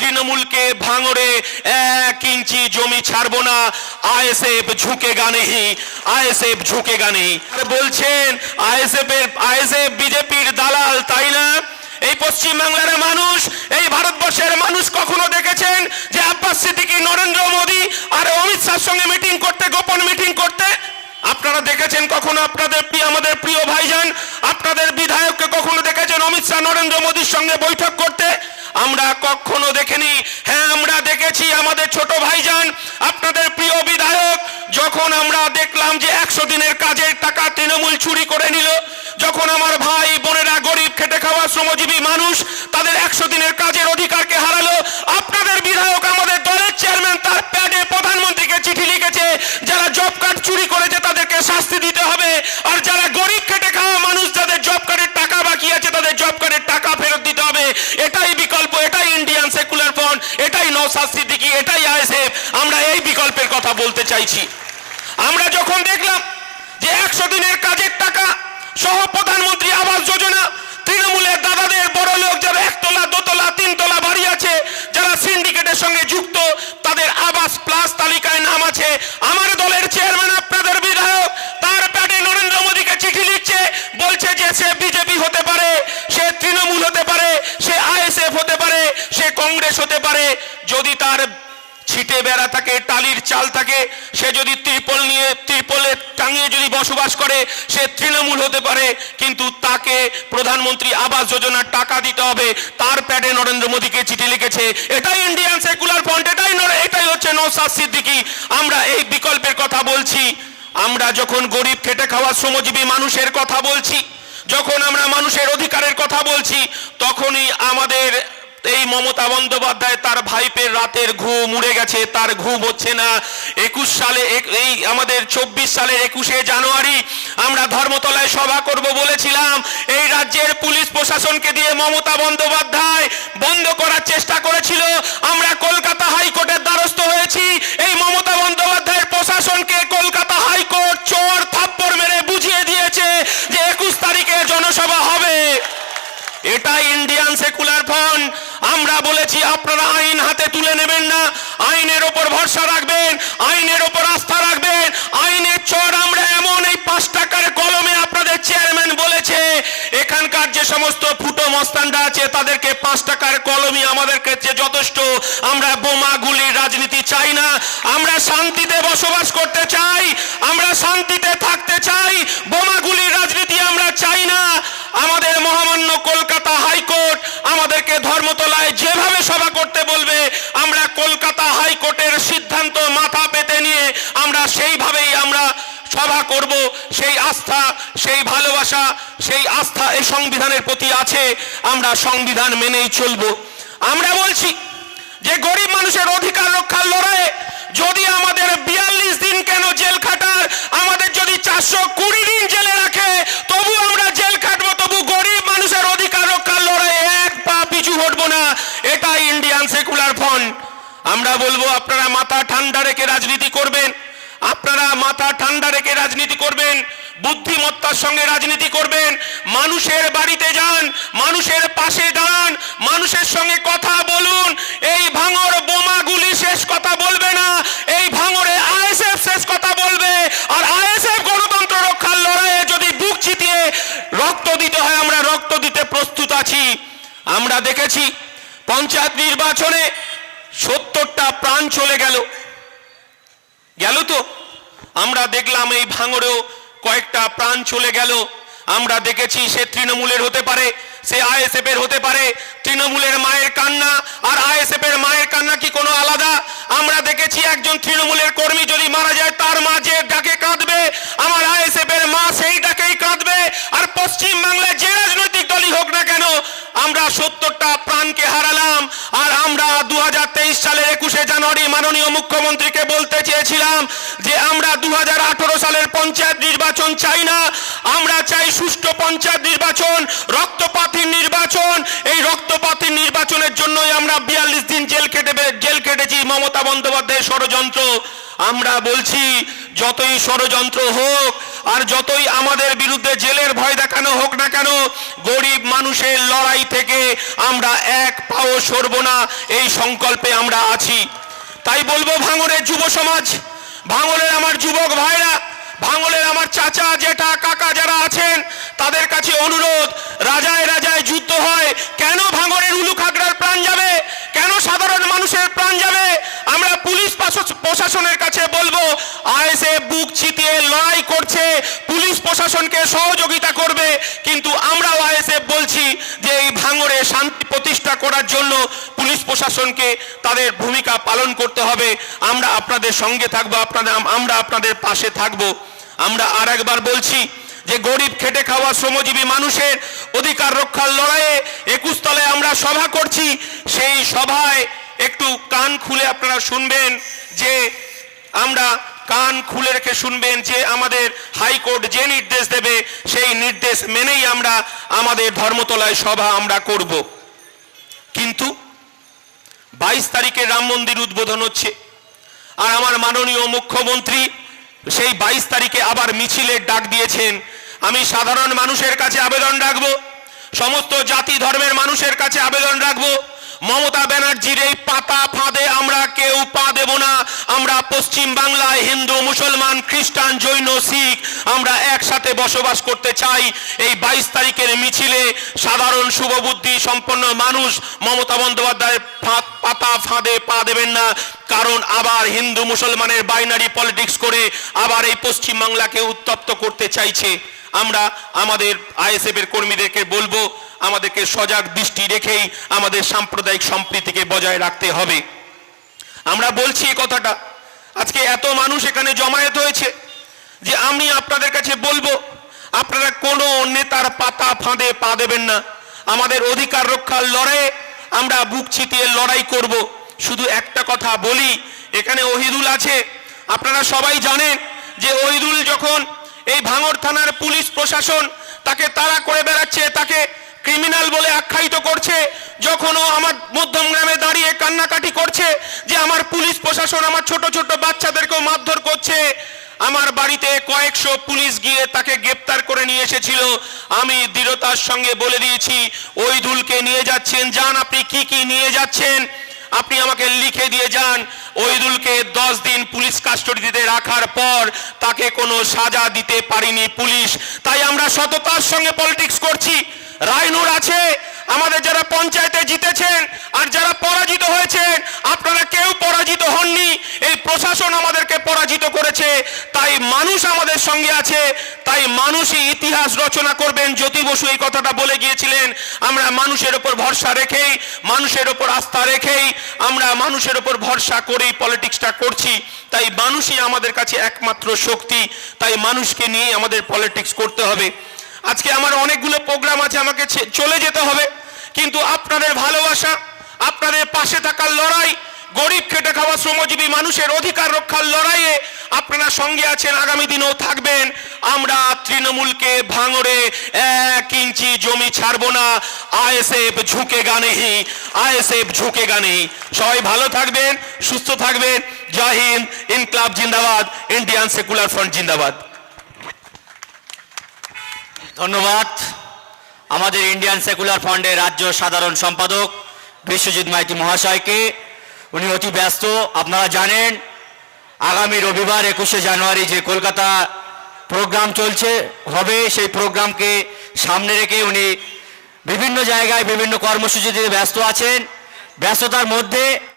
তৃণমূলকে ভাঙড়ে 1 ইঞ্চি জমি ছাড়বো না, আইএসএফ ঝুঁকেগা নেই, আইএসএফ ঝুঁকেগা নেই। বলছেন আইএসএফ বিজেপির দালাল, তাই না? এই পশ্চিম বাংলার মানুষ, এই ভারতবর্ষের মানুষ কখনো দেখেছেন যে আব্বাস সিদ্দিকী, নরেন্দ্র মোদী আর অমিত শাহর সঙ্গে মিটিং করতে, গোপন মিটিং করতে? আপনারা দেখেছেন কখনো আমাদের প্রিয় ভাইজান, আপনাদের বিধায়ককে কখনো দেখেছেন অমিত শাহ নরেন্দ্র মোদীর সঙ্গে বৈঠক করতে? আমরা কখনো দেখিনি। হ্যাঁ, আমরা দেখেছি আমাদের ছোট ভাইজান, আপনাদের প্রিয় বিধায়ক, যখন আমরা দেখলাম যে 100 দিনের কাজের টাকা তৃণমূল চুরি করে নিল, যখন আমার ভাই বোনেরা গরিব খেটে খাওয়া শ্রমজীবী মানুষ তাদের 100 দিনের কাজের অধিকারকে হারালো, আপনাদের বিধায়ক, আমাদের দলের চেয়ারম্যান, তার প্যাডে প্রধানমন্ত্রীকে চিঠি লিখেছে যারা জব কার্ড চুরি করেছে তাদেরকে শাস্তি দিতে হবে, আর যারা গরিব খেটে খাওয়া মানুষ যাদের জব কার্ডের টাকা বাকি আছে তাদের জব কার্ডের টাকা ফেরত দিতে হবে। এটাই বিকল্প, এটাই ইন্ডিয়ান সেকুলার ফ্রন্ট, এটাই নওশাদ সিদ্দিকী, এটাই আইএসএফ। আমরা এই বিকল্পের কথা বলতে চাইছি। আমরা যখন দেখলাম যে 100 দিনের কাজের টাকা সহ প্রধানমন্ত্রী আবাস যোজনা, তৃণমূলের দাদাদের, বড় লোক যারা 1 তলা 2 তলা 3 তলা বাড়ি আছে, যারা সিন্ডিকেটের সঙ্গে যুক্ত, তাদের আবাস প্লাস তালিকায় নাম আছে, আমার দলের চেয়ারম্যান, আপনাদের বিধায়ক, তার প্যাডে নরেন্দ্র মোদীকে চিঠি লিখছে, বলছে যে সে বিজেপি হতে পারে, সে তৃণমূল হতে পারে, সে আইএসএফ হতে পারে, সে কংগ্রেস হতে পারে, যদি তার ছিটে বেড়া থাকে, টালির চাল থাকে, সে যদি ত্রিপলে টাঙিয়ে যদি বসবাস করে, সে তৃণমূল হতে পারে, কিন্তু তাকে প্রধানমন্ত্রী আবাস যোজনার টাকা দিতে হবে। তার প্যাডে নরেন্দ্র মোদীকে চিঠি লিখেছে। এটাই ইন্ডিয়ান সেকুলার ফ্রন্ট, এটাই হচ্ছে নওশাদ সিদ্দিকী। আমরা এই বিকল্পের কথা বলছি। আমরা যখন গরিব খেটে খাওয়া শ্রমজীবী মানুষের কথা বলছি, যখন আমরা মানুষের অধিকারের কথা বলছি, তখনই আমাদের এই মমতা বন্দ্যোপাধ্যায়, তার ভাইপের রাতের ঘুম উড়ে গেছে, তার ঘুম হচ্ছে না। 21 সালে, এই আমাদের 24 সালের 21শে জানুয়ারি আমরা ধর্মতলায় সভা করব বলেছিলাম। এই রাজ্যের পুলিশ প্রশাসনকে দিয়ে মমতা বন্দ্যোপাধ্যায় বন্ধ করার চেষ্টা করেছিল। আমরা কলকাতা হাইকোর্টের দ্বারস্থ হয়েছি। এই মমতা বন্দ্যোপাধ্যায়ের প্রশাসনকে কলকাতা হাইকোর্ট চোর থাপ্পড় মেরে বুঝিয়ে দিয়েছে যে 21 তারিখে জনসভা হবে। এটা ইন্ডিয়ান সেকুলার ফ্রন্ট। আমরা বলেছি আপনারা আইন হাতে তুলে নেবেন না, আইনের ওপর ভরসা রাখবেন, আইনের ওপর আস্থা রাখবেন। আইনের চোর আমরা এমন, এই 5 টাকার কলমে আপনাদের চেয়ারম্যান বলেছে এখানকার যে সমস্ত ফুটো মস্তানরা আছে তাদেরকে 5 টাকার কলমই আমাদের কাছে যথেষ্ট। আমরা বোমা গুলির রাজনীতি চাই না, আমরা শান্তিতে বসবাস করতে চাই, আমরা শান্তিতে থাকতে চাই, বোমা গুলির রাজনীতি আমরা চাই না। আমাদের মহামান্য কলকাতা হাইকোর্ট আমাদেরকে ধর্মতলায় যেভাবে সভা করতে বলবে, আমরা কলকাতা হাইকোর্টের সিদ্ধান্ত মাথা পেতে নিয়ে আমরা সেইভাবেই আমরা সভা করব। সেই আস্থা, সেই ভালোবাসা, সেই আস্থা এই সংবিধানের প্রতি আছে, আমরা সংবিধান মেনেই চলব। আমরা বলছি যে গরিব মানুষের অধিকার রক্ষার লড়াইয়ে যদি আমাদের 42 দিন কেন জেল খাটার, আমাদের যদি 420 দিন জেলে রাখে, তবু আমরা জেল খাটবো, তবু গরিব মানুষের অধিকার রক্ষার লড়াইয়ে 1 পা পিছু হটবো না। এটা ইন্ডিয়ান সেকুলার ফ্রন্ট। আমরা বলবো আপনারা মাথা ঠান্ডা রেখে রাজনীতি করবেন, আপনারা মাথা ঠান্ডা রেখে রাজনীতি করবেন, বুদ্ধিমত্তার সঙ্গে রাজনীতি করবেন, মানুষের বাড়িতে যান, মানুষের পাশে দাঁড়ান, মানুষের সঙ্গে কথা বলুন। এই ভাঙড় বোমাগুলি শেষ কথা বলবে না, এই ভাঙড়ে আইএসএফ শেষ কথা বলবে। আর আইএসএফ গণতন্ত্র রক্ষার লড়াইয়ে যদি বুক চিতিয়ে রক্ত দিতে হয়, আমরা রক্ত দিতে প্রস্তুত আছি। আমরা দেখেছি পঞ্চায়েত নির্বাচনে 70টা প্রাণ চলে গেল তো। আমরা দেখলাম এই ভাঙড়েও কয়েকটা প্রাণ চলে গেল। আমরা দেখেছি সে তৃণমূলের হতে পারে, সে আইএসএফ এর হতে পারে। তৃণমূলের মায়ের কান্না আর আইএসএফ এর মায়ের কান্না কি কোনো আলাদা? আমরা দেখেছি একজন তৃণমূলের কর্মী যদি মারা যায়, তার মা যে ডাকে কাঁদবে, আমার আইএসএফ এর মা সেই ডাকেই কাঁদবে। আর পশ্চিম বাংলায় যে রাজনৈতিক দলই হোক না কেন, আমরা 70টা প্রাণকে হারালাম। আর আমরা 2023 সালের 21শে জানুয়ারি মাননীয় মুখ্যমন্ত্রীকে বলতে চেয়েছিলাম যে আমরা 2018 সালের পঞ্চায়েত নির্বাচন চাই না, আমরা চাই সুষ্ঠু পঞ্চায়েত নির্বাচন, রক্তপাতের নির্বাচন। এই রক্তপাতের নির্বাচনের জন্যই আমরা 42 দিন জেল কেটেছি। মমতা বন্দ্যোপাধ্যায়ের ষড়যন্ত্র। আমরা বলছি যতই ষড়যন্ত্র হোক আর যতই আমাদের বিরুদ্ধে জেলের ভয় দেখানো হোক না কেন, গরিব মানুষের লড়াই থেকে আমরা এক পাও সরব না, এই সংকল্পে আমরা আছি। তাই বলবো ভাঙড়ের যুব সমাজ, ভাঙড়ের আমার যুবক ভাইরা, ভাঙড়ের আমার চাচা জেঠা কাকা যারা আছেন, তাদের কাছে অনুরোধ, রাজায় রাজায় যুদ্ধ হয়, কেন ভাঙড়ের উলুখাগড়ার প্রাণ যাবে, কেন সাধারণ মানুষের প্রাণ যাবে? আমরা পুলিশ প্রশাসনের কাছে বলবো, আইএসএফ বুক চিতিয়ে লড়াই করছে, পুলিশ প্রশাসনকে সহযোগিতা করবে, কিন্তু আমরাও আইএসএফ বলছি যে এই ভাঙড়ে শান্তি প্রতিষ্ঠা করার জন্য পুলিশ প্রশাসনকে তাদের ভূমিকা পালন করতে হবে। আমরা আপনাদের সঙ্গে থাকবো, আমরা আপনাদের পাশে থাকবো। আমরা আর একবার বলছি যে গরিব খেটে খাওয়া শ্রমজীবী মানুষের অধিকার রক্ষার লড়াইয়ে 21 তলায় আমরা সভা করছি। সেই সভায় একটু কান খুলে আপনারা শুনবেন, যে আমরা কান খুলে রেখে শুনবেন যে আমাদের হাইকোর্ট যে নির্দেশ দেবে সেই নির্দেশ মেনেই আমরা আমাদের ধর্মতলায় সভা আমরা করব। কিন্তু 22 তারিখে রাম মন্দির উদ্বোধন হচ্ছে, আর আমার মাননীয় মুখ্যমন্ত্রী সেই 22 তারিখে আবার মিছিলের ডাক দিয়েছেন। আমি সাধারণ মানুষের কাছে আবেদন রাখবো, সমস্ত জাতি ধর্মের মানুষের কাছে আবেদন রাখবো, মমতা ব্যানার্জির এই পাতা ফাঁদে আমরা কেউ পা দেব না। আমরা পশ্চিম বাংলায় হিন্দু মুসলমান খ্রিস্টান জৈন শিখ আমরা একসাথে বসবাস করতে চাই। এই 22 তারিখের মিছিলে সাধারণ শুভবুদ্ধি সম্পন্ন মানুষ মমতা বন্দ্যোপাধ্যায়ের পাতা ফাঁদে পা দেবেন না, কারণ আবার হিন্দু মুসলমানের বাইনারি পলিটিক্স করে আবার এই পশ্চিম বাংলাকে উত্তপ্ত করতে চাইছে। আমরা আমাদের আইএসএফ এর কর্মীদেরকে বলবো, আমাদেরকে সজাগ দৃষ্টি রেখেই আমাদের সাম্প্রদায়িক সম্প্রীতিকে বজায় রাখতে হবে। আমরা বলছি এই কথাটা, আজকে এত মানুষ এখানে জমায়েত হয়েছে যে আমি আপনাদের কাছে বলবো, আপনারা কোনো নেতার পাতা ফাঁদে পা দেবেন না। আমাদের অধিকার রক্ষার লড়াইয়ে আমরা বুক চিতিয়ে লড়াই করব। শুধু একটা কথা বলি, এখানে ওহিদুল আছে, আপনারা সবাই জানেন যে ওহিদুল যখন এই ভাঙড় থানার পুলিশ প্রশাসন তাকে তাড়া করে বেড়াচ্ছে, তাকে ক্রিমিনাল বলে আখ্যায়িত করছে, যখন ও আমার মধ্যম গ্রামে দাঁড়িয়ে কান্নাকাটি করছে যে আমার পুলিশ প্রশাসন আমার ছোট ছোট বাচ্চাদেরকেও মারধর করছে, আমার বাড়িতে কয়েকশো পুলিশ গিয়ে তাকে গ্রেপ্তার করে নিয়ে এসেছিল। আমি দৃঢ়তার সঙ্গে বলে দিয়েছি, ওহিদুলকে নিয়ে যাচ্ছেন, যান, আপনি কি কি নিয়ে যাচ্ছেন আপনি আমাকে লিখে দিয়ে যান। ওহিদুলকে 10 দিন পুলিশ কাস্টডিতে রাখার পর তাকে কোনো সাজা দিতে পারেনি পুলিশ। তাই আমরা সততার সঙ্গে পলিটিক্স করছি। রায়নুর আছে, আমাদের যারা পঞ্চায়েতে জিতেছেন আর যারা পরাজিত হয়েছেন, আপনারা কেউ পরাজিত হননি, এই প্রশাসন আমাদেরকে পরাজিত করেছে। তাই মানুষ আমাদের সঙ্গে আছে, তাই মানুষই ইতিহাস রচনা করবেন। জ্যোতি বসু এই কথাটা বলে গিয়েছিলেন, আমরা মানুষের উপর ভরসা রেখেই, মানুষের উপর আস্থা রেখেই, আমরা মানুষের উপর ভরসা করেই পলিটিক্সটা করছি। তাই মানুষই আমাদের কাছে একমাত্র শক্তি, তাই মানুষকে নিয়ে আমাদের পলিটিক্স করতে হবে। আজকে আমার অনেকগুলো প্রোগ্রাম আছে, আমাকে চলে যেতে হবে, কিন্তু আপনাদের ভালোবাসা, আপনাদের পাশে থাকার লড়াই, গরিব খেটে খাওয়া শ্রমজীবী মানুষের অধিকার রক্ষার লড়াইয়ে আপনারা সঙ্গে আছেন, আগামী দিনেও থাকবেন। আমরা তৃণমূলকে ভাঙড়ে 1 ইঞ্চি জমি ছাড়বো না। আইএসএফ ঝুঁকেগা নেহি, আইএসএফ ঝুঁকেগা নেহি। সবাই ভালো থাকবেন, সুস্থ থাকবেন। জয় হিন্দ, ইনকলাব জিন্দাবাদ, ইন্ডিয়ান সেকুলার ফ্রন্ট জিন্দাবাদ। ধন্যবাদ আমাদের ইন্ডিয়ান সেকুলার ফ্রন্টের রাজ্য সাধারণ সম্পাদক বিশ্বজিৎ মাইতি মহাশয়কে। উনি অতি ব্যস্ত। আপনারা জানেন আগামী রবিবার 21শে জানুয়ারি যে কলকাতা প্রোগ্রাম চলছে হবে, সেই প্রোগ্রামকে সামনে রেখে উনি বিভিন্ন জায়গায় বিভিন্ন কর্মসূচিতে ব্যস্ত আছেন। ব্যস্ততার মধ্যে